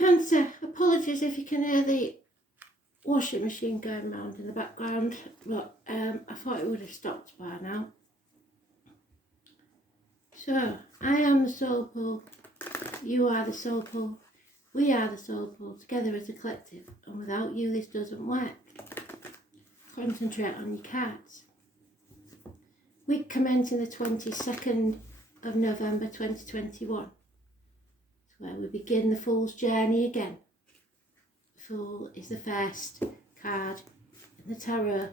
Cancer, apologies if you can hear the washing machine going round in the background, but I thought it would have stopped by now. So, I am the soul pool, you are the soul pool, we are the soul pool, together as a collective, and without you this doesn't work. Concentrate on your cards. Week commencing the 22nd of November 2021. It's where we begin the Fool's journey again. The Fool is the first card in the tarot,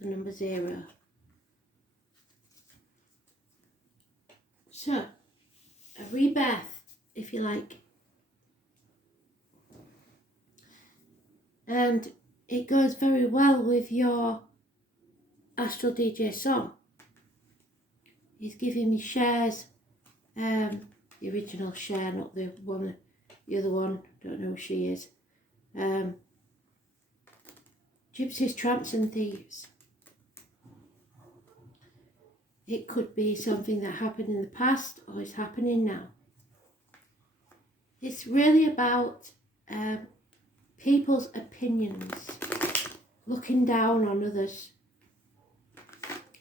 the number 0. So, a rebirth, if you like. And it goes very well with your Astral DJ song. He's giving me shares, the original Cher, not the other one, don't know who she is. Gypsies, tramps and thieves. It could be something that happened in the past or is happening now. It's really about people's opinions, looking down on others,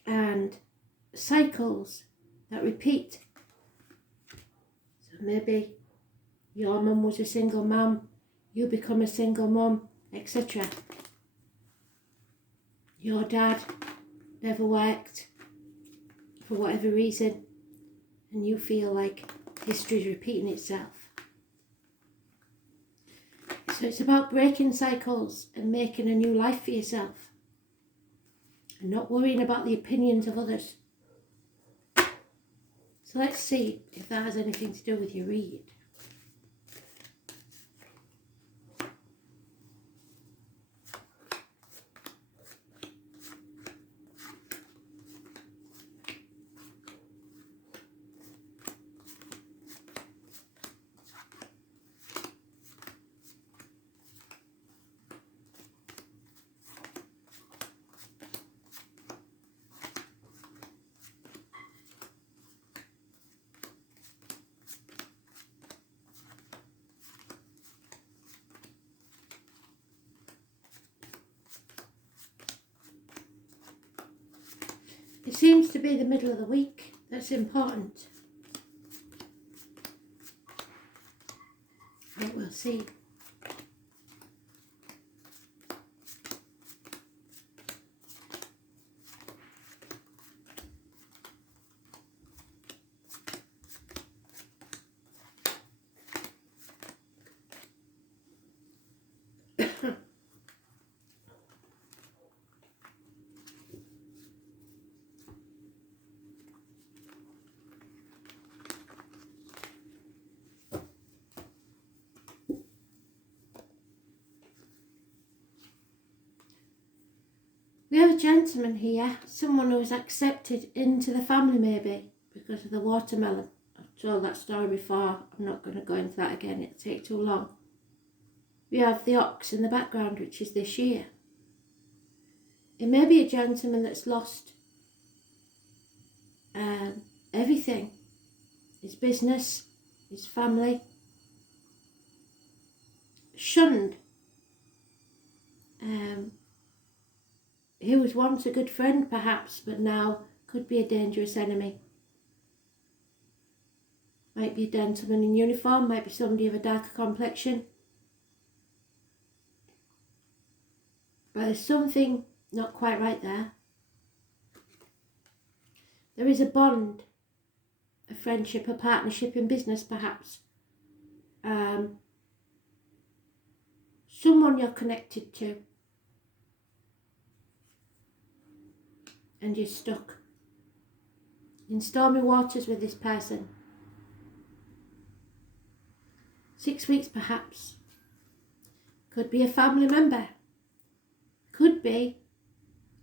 and cycles that repeat. So maybe your mum was a single mum, you become a single mum, etc. Your dad never worked for whatever reason, and you feel like history is repeating itself. So it's about breaking cycles and making a new life for yourself, and not worrying about the opinions of others. So let's see if that has anything to do with your read. It seems to be the middle of the week that's important. But we'll see. We have a gentleman here, someone who was accepted into the family maybe because of the watermelon. I've told that story before, I'm not going to go into that again, it'll take too long. We have the ox in the background, which is this year. It may be a gentleman that's lost everything, his business, his family, shunned. He was once a good friend perhaps, but now could be a dangerous enemy. Might be a gentleman in uniform, might be somebody of a darker complexion. But there's something not quite right there. There is a bond, a friendship, a partnership in business perhaps. Someone you're connected to. And you're stuck in stormy waters with this person. 6 weeks perhaps. Could be a family member. Could be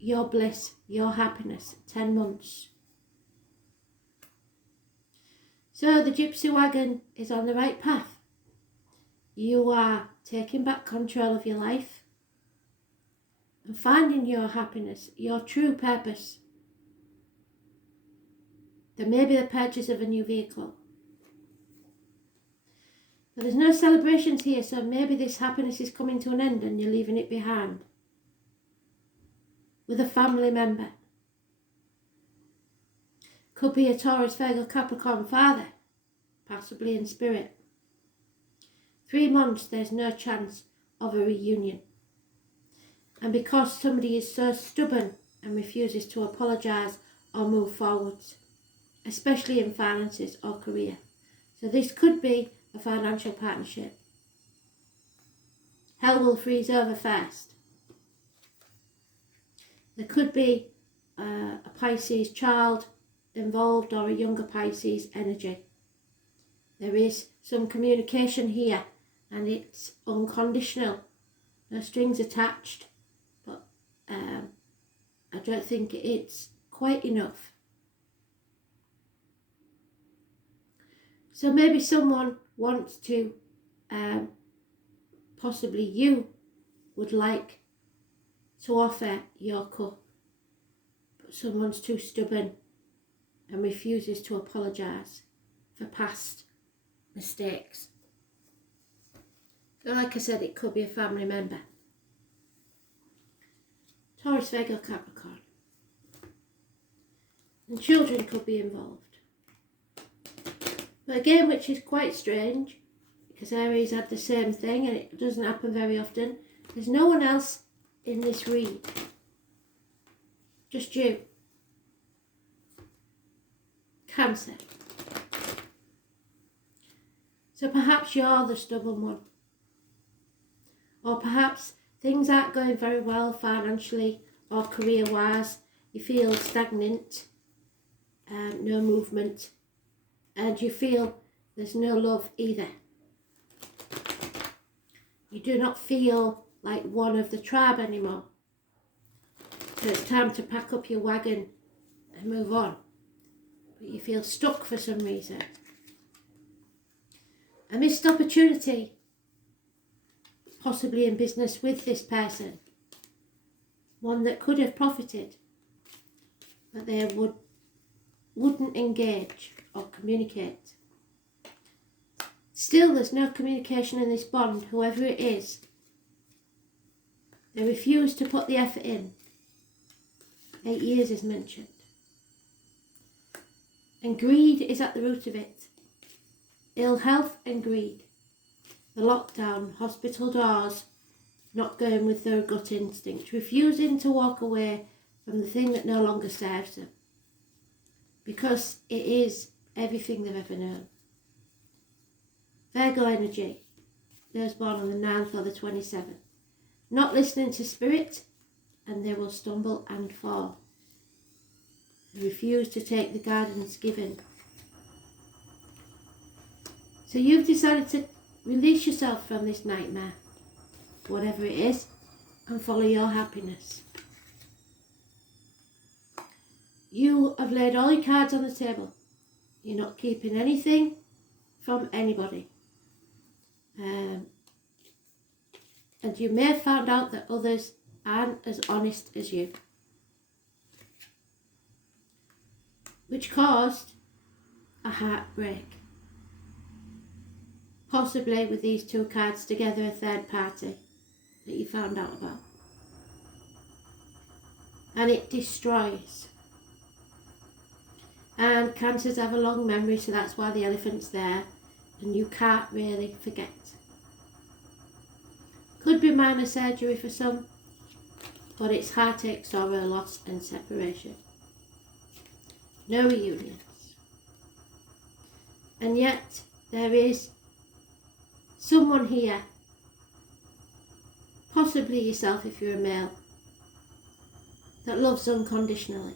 your bliss, your happiness. 10 months. So the gypsy wagon is on the right path. You are taking back control of your life and finding your happiness, your true purpose. There may be the purchase of a new vehicle. But there's no celebrations here, so maybe this happiness is coming to an end and you're leaving it behind with a family member. Could be a Taurus, Virgo, Capricorn father, possibly in spirit. 3 months, there's no chance of a reunion. And because somebody is so stubborn and refuses to apologise or move forwards, especially in finances or career. So this could be a financial partnership. Hell will freeze over first. There could be a Pisces child involved or a younger Pisces energy. There is some communication here and it's unconditional. No strings attached, but I don't think it's quite enough. So maybe someone wants to, possibly you would like to offer your cup, but someone's too stubborn and refuses to apologise for past mistakes. So like I said, it could be a family member. Taurus, Virgo, Capricorn. And children could be involved. But again, which is quite strange, because Aries had the same thing and it doesn't happen very often. There's no one else in this read. Just you. Cancer. So perhaps you're the stubborn one. Or perhaps things aren't going very well financially or career-wise. You feel stagnant, no movement, and you feel there's no love either. You do not feel like one of the tribe anymore. So it's time to pack up your wagon and move on. But you feel stuck for some reason. A missed opportunity, possibly in business with this person. One that could have profited, but they wouldn't engage or communicate. Still, there's no communication in this bond, whoever it is. They refuse to put the effort in. 8 years is mentioned. And greed is at the root of it. Ill health and greed. The lockdown, hospital doors, not going with their gut instinct, refusing to walk away from the thing that no longer serves them. Because it is everything they've ever known. Virgo energy, those born on the 9th or the 27th. Not listening to spirit, and they will stumble and fall. They refuse to take the guidance given. So you've decided to release yourself from this nightmare, whatever it is, and follow your happiness. You have laid all your cards on the table. You're not keeping anything from anybody. And you may have found out that others aren't as honest as you, which caused a heartbreak. Possibly with these two cards together, a third party that you found out about. And it destroys. And cancers have a long memory, so that's why the elephant's there. And you can't really forget. Could be minor surgery for some, but it's heartache, sorrow, loss and separation. No reunions. And yet there is someone here, possibly yourself if you're a male, that loves unconditionally.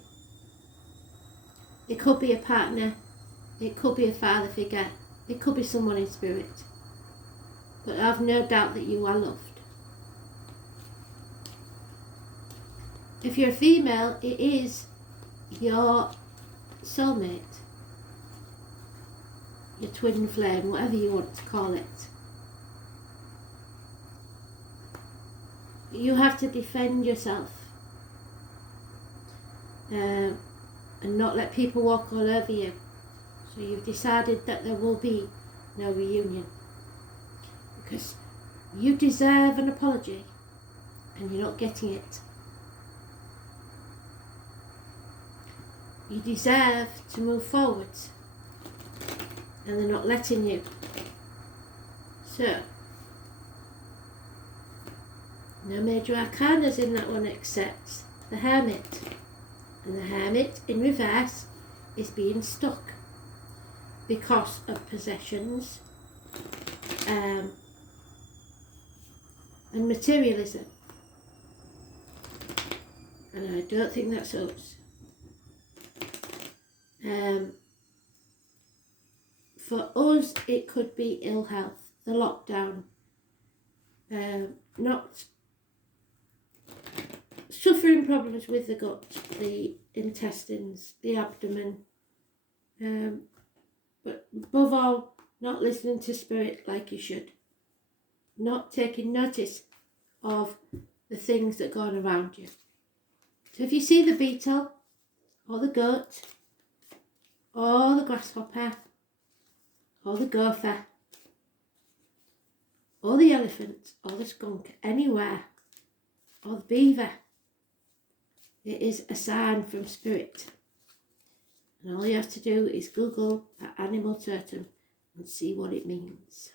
It could be a partner, it could be a father figure, it could be someone in spirit. But I have no doubt that you are loved. If you're a female, it is your soulmate, your twin flame, whatever you want to call it. You have to defend yourself and not let people walk all over you. So you've decided that there will be no reunion. because you deserve an apology and you're not getting it. You deserve to move forward and they're not letting you. So, no major arcanas in that one except the Hermit. And the Hermit in reverse is being stuck because of possessions and materialism. And I don't think that's us. For us, it could be ill health, the lockdown, not suffering problems with the gut, the intestines, the abdomen, but above all, not listening to spirit like you should, not taking notice of the things that go on around you. So if you see the beetle, or the goat, or the grasshopper, or the gopher, or the elephant, or the skunk, anywhere, or the beaver, it is a sign from spirit. And all you have to do is Google that animal totem and see what it means.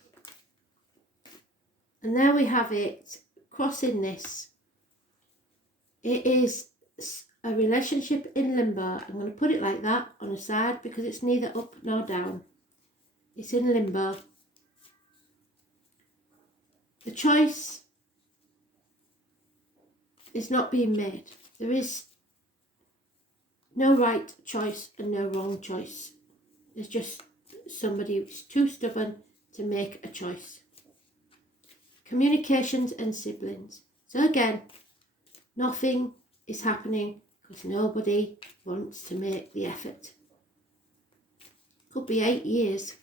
And there we have it, crossing this. It is a relationship in limbo. I'm going to put it like that on the side because it's neither up nor down. It's in limbo. The choice is not being made. There is no right choice and no wrong choice. There's just somebody who's too stubborn to make a choice. Communications and siblings. So again, nothing is happening because nobody wants to make the effort. Could be 8 years.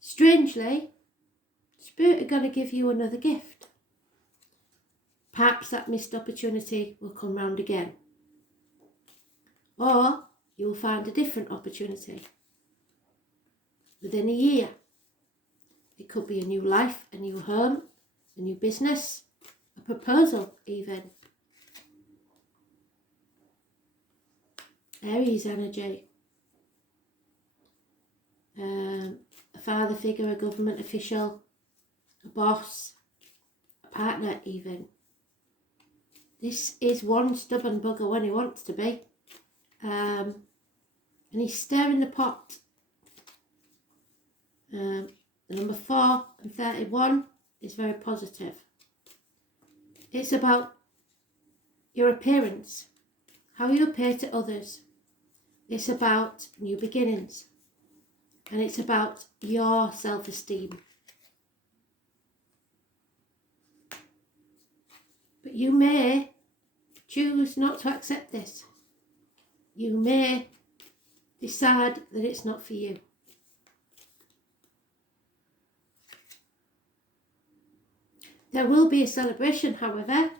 Strangely, Spirit are going to give you another gift. Perhaps that missed opportunity will come round again. Or you'll find a different opportunity within a year. It could be a new life, a new home, a new business, a proposal even. Aries energy. A father figure, a government official, a boss, a partner even. This is one stubborn bugger when he wants to be. And he's stirring the pot. The number 4 and 31 is very positive. It's about your appearance, how you appear to others. It's about new beginnings. And it's about your self-esteem. But you may choose not to accept this. You may decide that it's not for you. There will be a celebration, however,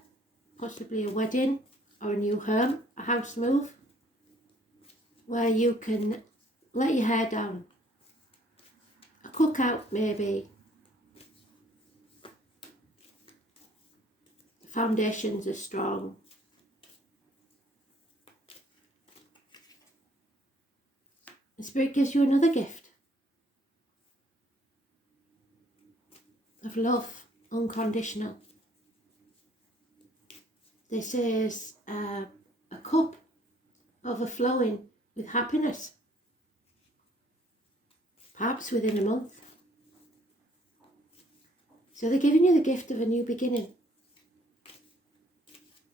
possibly a wedding or a new home, a house move, where you can let your hair down. A cookout maybe. The foundations are strong. The Spirit gives you another gift of love, unconditional. This is a cup overflowing with happiness, perhaps within a month. So they're giving you the gift of a new beginning,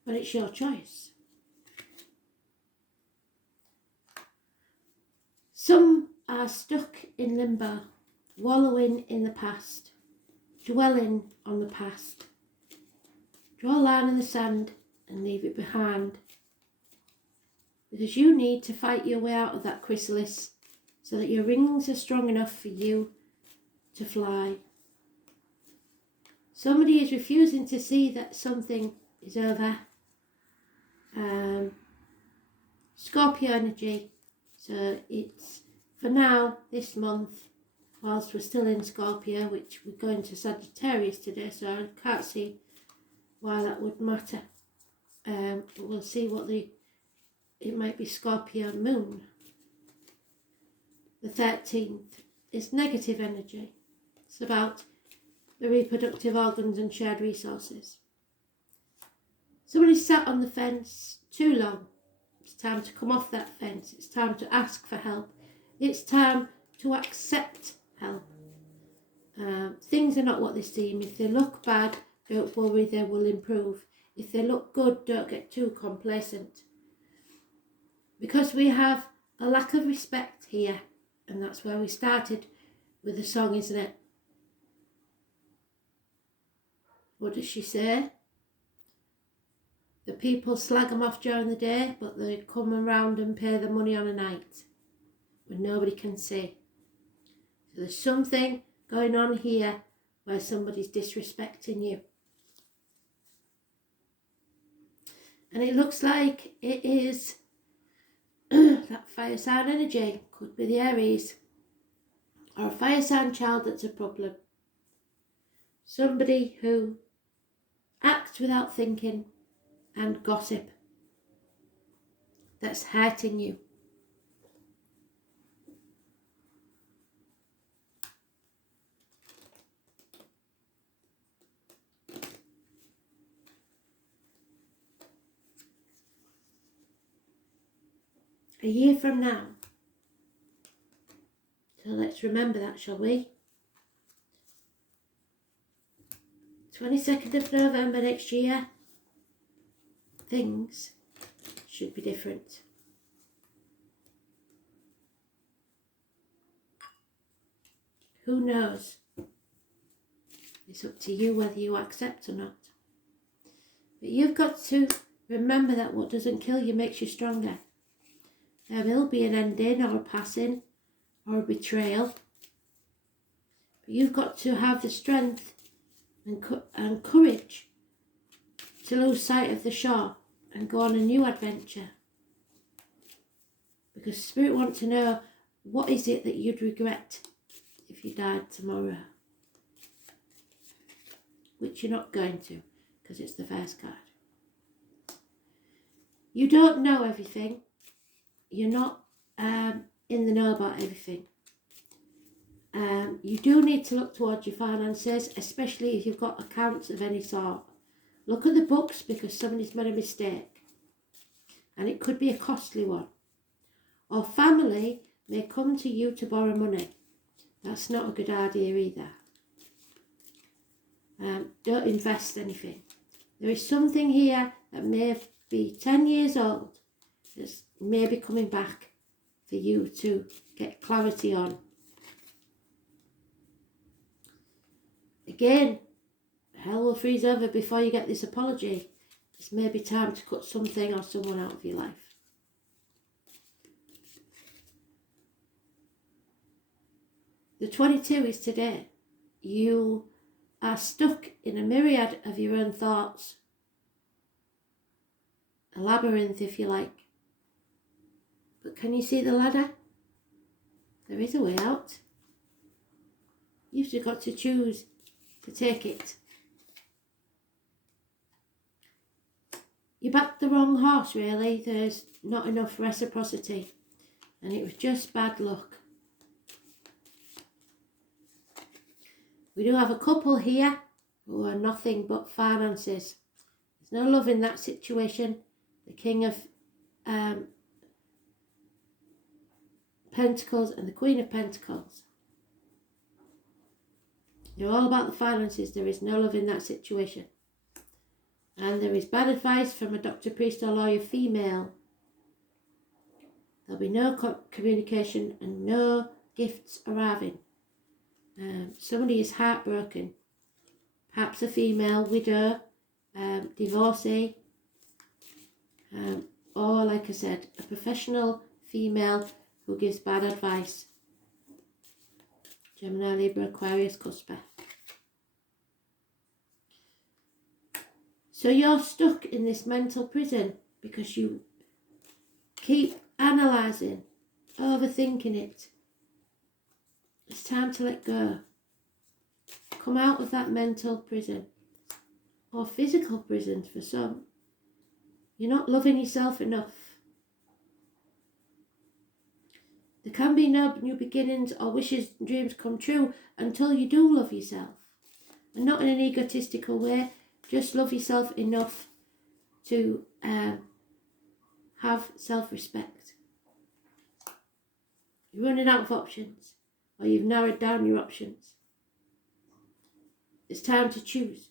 but it's your choice. Some are stuck in limbo, wallowing in the past, dwelling on the past. Draw a line in the sand and leave it behind, because you need to fight your way out of that chrysalis so that your wings are strong enough for you to fly. Somebody is refusing to see that something is over. Scorpio energy. So it's, for now, this month, whilst we're still in Scorpio, which we're going to Sagittarius today, so I can't see why that would matter. But we'll see what it might be Scorpio moon. The 13th is negative energy. It's about the reproductive organs and shared resources. Somebody sat on the fence too long. It's time to come off that fence. It's time to ask for help. It's time to accept help. Things are not what they seem. If they look bad, don't worry, they will improve. If they look good, don't get too complacent. Because we have a lack of respect here, and that's where we started with the song, isn't it? What does she say? The people slag them off during the day, but they come around and pay the money on a night when nobody can see. So there's something going on here where somebody's disrespecting you. And it looks like it is that fire sign energy. Could be the Aries. Or a fire sign child that's a problem. Somebody who acts without thinking and gossip. That's hurting you. A year from now. So let's remember that, shall we? 22nd of November next year. Things should be different. Who knows? It's up to you whether you accept or not. But you've got to remember that what doesn't kill you makes you stronger. There will be an ending or a passing or a betrayal. But you've got to have the strength and courage to lose sight of the shore and go on a new adventure. Because Spirit wants to know, what is it that you'd regret if you died tomorrow? Which you're not going to, because it's the first card. You don't know everything. You're not in the know about everything. You do need to look towards your finances, especially if you've got accounts of any sort. Look at the books, because somebody's made a mistake. And it could be a costly one. Or family may come to you to borrow money. That's not a good idea either. Don't invest anything. There is something here that may be 10 years old that's maybe coming back for you to get clarity on. Again, hell will freeze over before you get this apology. It's maybe time to cut something or someone out of your life. The 22 is today. You are stuck in a myriad of your own thoughts. A labyrinth, if you like. But can you see the ladder? There is a way out. You've just got to choose to take it. You backed the wrong horse, really. There's not enough reciprocity. And it was just bad luck. We do have a couple here who are nothing but finances. There's no love in that situation. The King of Pentacles and the Queen of Pentacles. They're all about the finances. There is no love in that situation. And there is bad advice from a doctor, priest or lawyer female. There'll be no communication and no gifts arriving. Somebody is heartbroken. Perhaps a female, widow, divorcee. Or, like I said, a professional female who gives bad advice. Gemini, Libra, Aquarius, Cusper. So you're stuck in this mental prison because you keep analysing, overthinking it. It's time to let go. Come out of that mental prison, or physical prison for some. You're not loving yourself enough. There can be no new beginnings or wishes and dreams come true until you do love yourself. And not in an egotistical way, just love yourself enough to have self-respect. You're running out of options, or you've narrowed down your options. It's time to choose.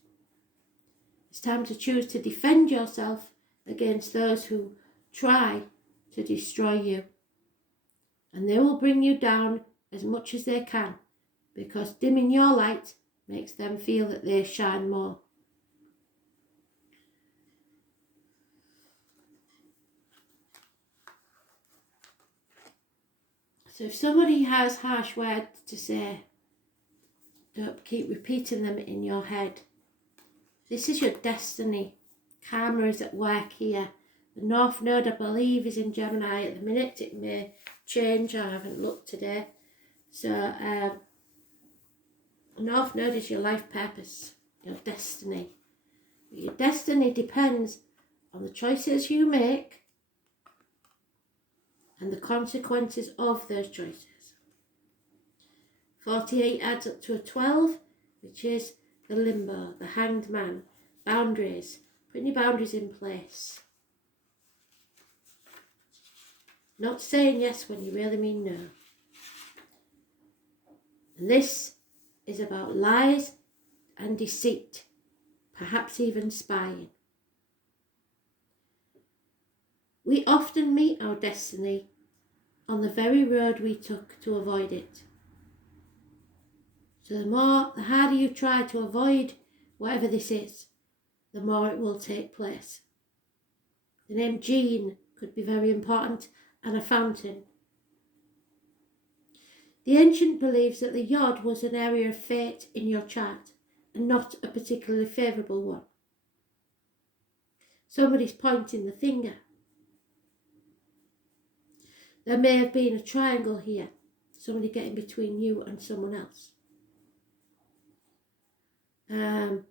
It's time to choose to defend yourself against those who try to destroy you. And they will bring you down as much as they can, because dimming your light makes them feel that they shine more. So if somebody has harsh words to say, don't keep repeating them in your head. This is your destiny. Karma is at work here. The North Node, I believe, is in Gemini at the minute. It may change. I haven't looked today. So North Node is your life purpose, your destiny. Your destiny depends on the choices you make and the consequences of those choices. 48 adds up to a 12, which is the limbo, the hanged man, boundaries, putting your boundaries in place. Not saying yes when you really mean no. And this is about lies and deceit, perhaps even spying. We often meet our destiny on the very road we took to avoid it. So the harder you try to avoid whatever this is, the more it will take place. The name Jean could be very important, and a fountain. The ancient believes that the Yod was an area of fate in your chart, and not a particularly favourable one. Somebody's pointing the finger. There may have been a triangle here, somebody getting between you and someone else. The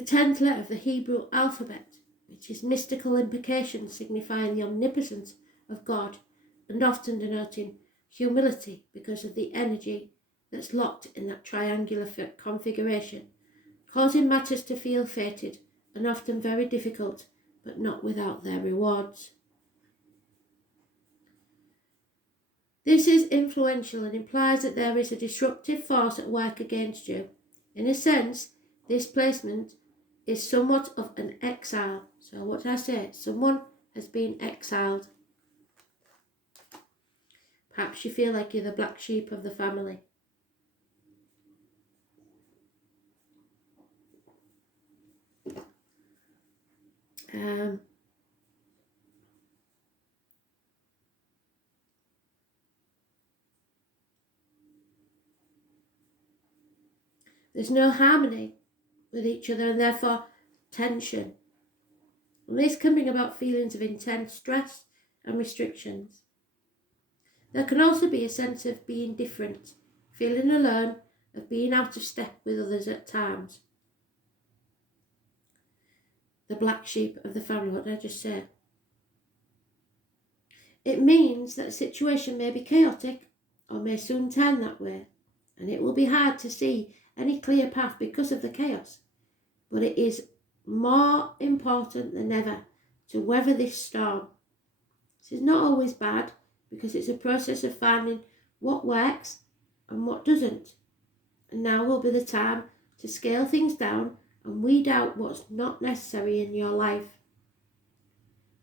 10th letter of the Hebrew alphabet, which is mystical implications signifying the omnipotence of God and often denoting humility because of the energy that's locked in that triangular configuration, causing matters to feel fated and often very difficult, but not without their rewards. This is influential and implies that there is a disruptive force at work against you. In a sense, this placement is somewhat of an exile. So what did I say? Someone has been exiled. Perhaps you feel like you're the black sheep of the family. There's no harmony with each other and therefore tension. And this can bring about feelings of intense stress and restrictions. There can also be a sense of being different, feeling alone, of being out of step with others at times. The black sheep of the family, what did I just say? It means that a situation may be chaotic or may soon turn that way, and it will be hard to see any clear path because of the chaos. But it is more important than ever to weather this storm. This is not always bad because it's a process of finding what works and what doesn't. And now will be the time to scale things down and weed out what's not necessary in your life.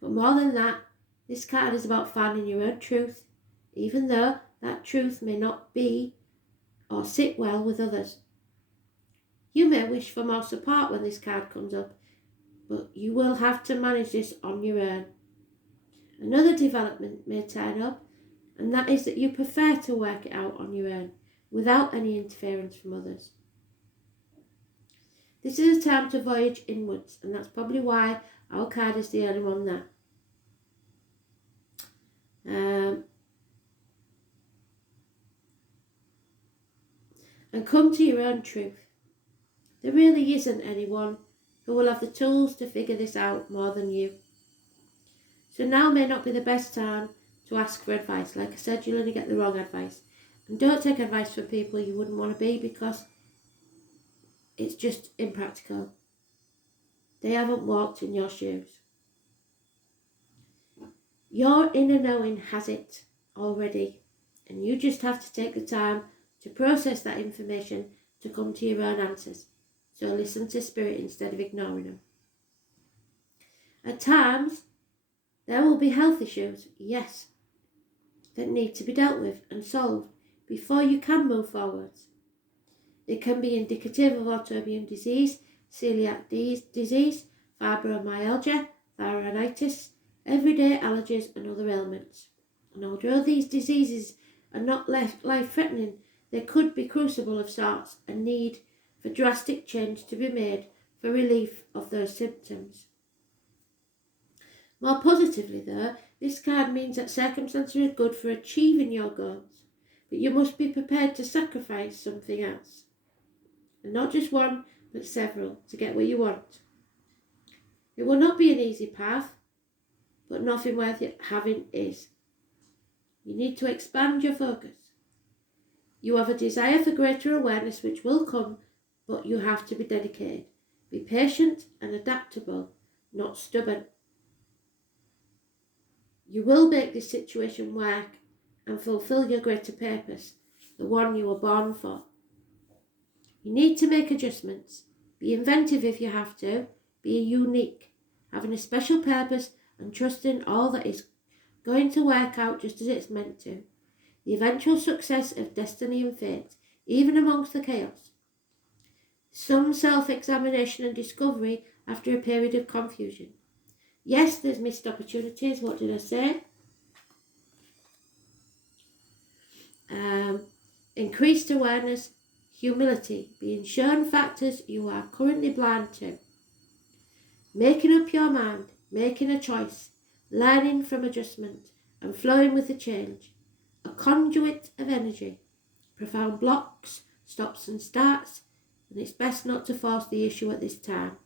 But more than that, this card is about finding your own truth, even though that truth may not be or sit well with others. You may wish for more support when this card comes up, but you will have to manage this on your own. Another development may turn up, and that is that you prefer to work it out on your own, without any interference from others. This is a time to voyage inwards, and that's probably why our card is the only one there. And come to your own truth. There really isn't anyone who will have the tools to figure this out more than you. So now may not be the best time to ask for advice. Like I said, you'll only get the wrong advice. And don't take advice from people you wouldn't want to be, because it's just impractical. They haven't walked in your shoes. Your inner knowing has it already, and you just have to take the time to process that information to come to your own answers. So listen to spirit instead of ignoring them. At times, there will be health issues, yes, that need to be dealt with and solved before you can move forwards. They can be indicative of autoimmune disease, celiac disease, fibromyalgia, thyroiditis, everyday allergies and other ailments. And although these diseases are not life-threatening, they could be crucible of sorts and need for drastic change to be made for relief of those symptoms. More positively though, this card means that circumstances are good for achieving your goals, but you must be prepared to sacrifice something else. And not just one, but several, to get what you want. It will not be an easy path, but nothing worth having is. You need to expand your focus. You have a desire for greater awareness which will come, but you have to be dedicated. Be patient and adaptable, not stubborn. You will make this situation work and fulfill your greater purpose, the one you were born for. You need to make adjustments. Be inventive if you have to. Be unique, having a special purpose and trusting all that is going to work out just as it's meant to. The eventual success of destiny and fate, even amongst the chaos. Some self-examination and discovery after a period of confusion. Yes, there's missed opportunities. What did I say? Increased awareness, humility, being shown factors you are currently blind to. Making up your mind, making a choice, learning from adjustment and flowing with the change. A conduit of energy. Profound blocks, stops and starts, and it's best not to force the issue at this time.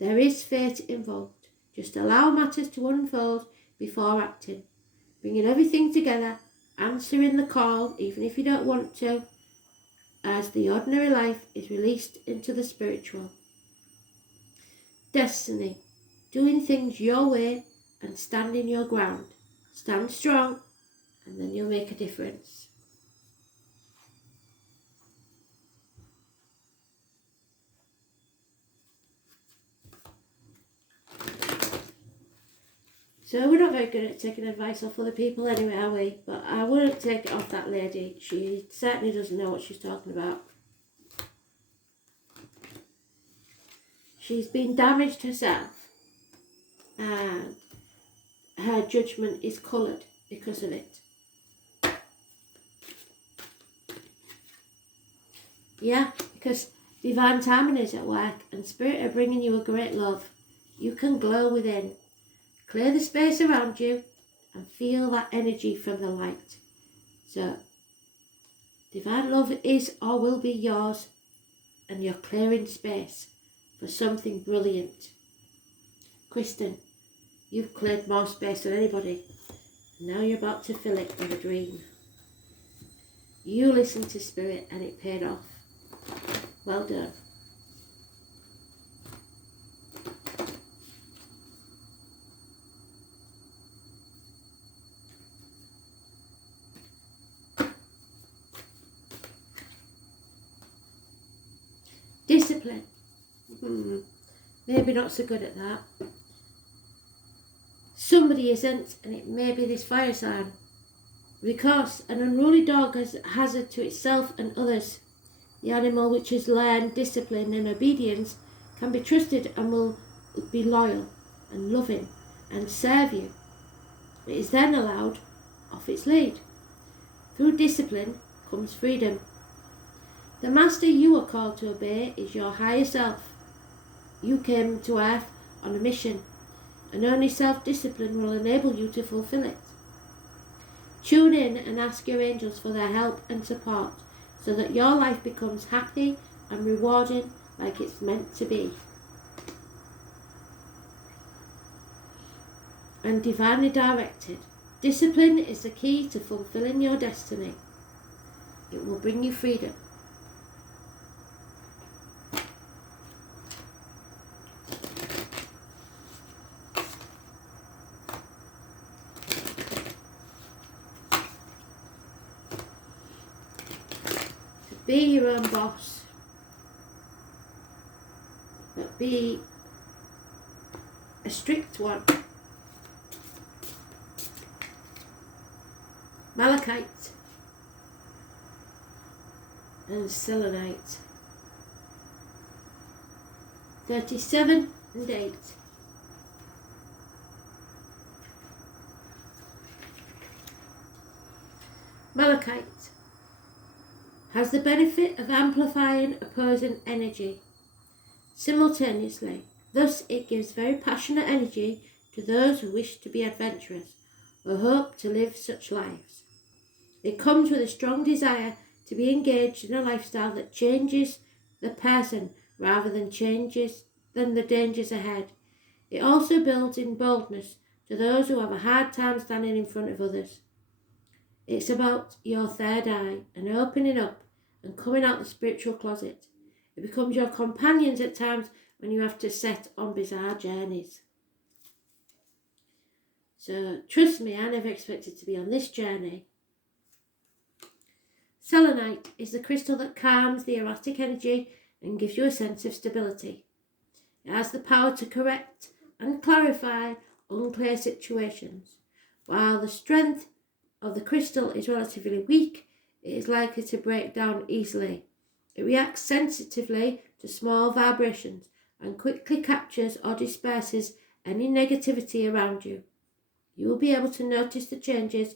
There is fate involved. Just allow matters to unfold before acting. Bringing everything together, answering the call, even if you don't want to, as the ordinary life is released into the spiritual. Destiny. Doing things your way and standing your ground. Stand strong, and then you'll make a difference. So we're not very good at taking advice off other people anyway, are we? But I wouldn't take it off that lady. She certainly doesn't know what she's talking about. She's been damaged herself, and her judgment is coloured because of it. Yeah, because divine timing is at work and spirit are bringing you a great love. You can glow within. Clear the space around you and feel that energy from the light. So, divine love is or will be yours, and you're clearing space for something brilliant. Kristen, you've cleared more space than anybody. Now you're about to fill it with a dream. You listened to spirit and it paid off. Well done. Discipline. Maybe not so good at that. Somebody isn't, and it may be this fire sign. Because an unruly dog is a hazard to itself and others. The animal which has learned discipline and obedience can be trusted and will be loyal and loving and serve you. It is then allowed off its lead. Through discipline comes freedom. The master you are called to obey is your higher self. You came to earth on a mission, and only self-discipline will enable you to fulfill it. Tune in and ask your angels for their help and support so that your life becomes happy and rewarding like it's meant to be. And divinely directed. Discipline is the key to fulfilling your destiny. It will bring you freedom. To be your own boss, but be a strict one. Malachite and selenite. 37 and 8. Malachite has the benefit of amplifying opposing energy simultaneously. Thus, it gives very passionate energy to those who wish to be adventurous or hope to live such lives. It comes with a strong desire to be engaged in a lifestyle that changes the person rather than the dangers ahead. It also builds in boldness to those who have a hard time standing in front of others. It's about your third eye and opening up and coming out the spiritual closet. It becomes your companions at times when you have to set on bizarre journeys. So trust me, I never expected to be on this journey. Selenite is the crystal that calms the erratic energy and gives you a sense of stability. It has the power to correct and clarify unclear situations. While the strength of the crystal is relatively weak, it is likely to break down easily. It reacts sensitively to small vibrations and quickly captures or disperses any negativity around you. You will be able to notice the changes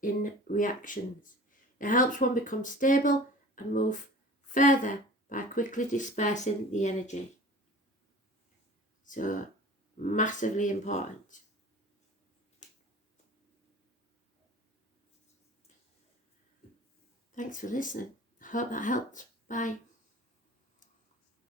in reactions. It helps one become stable and move further by quickly dispersing the energy. So, massively important. Thanks for listening. Hope that helped. Bye.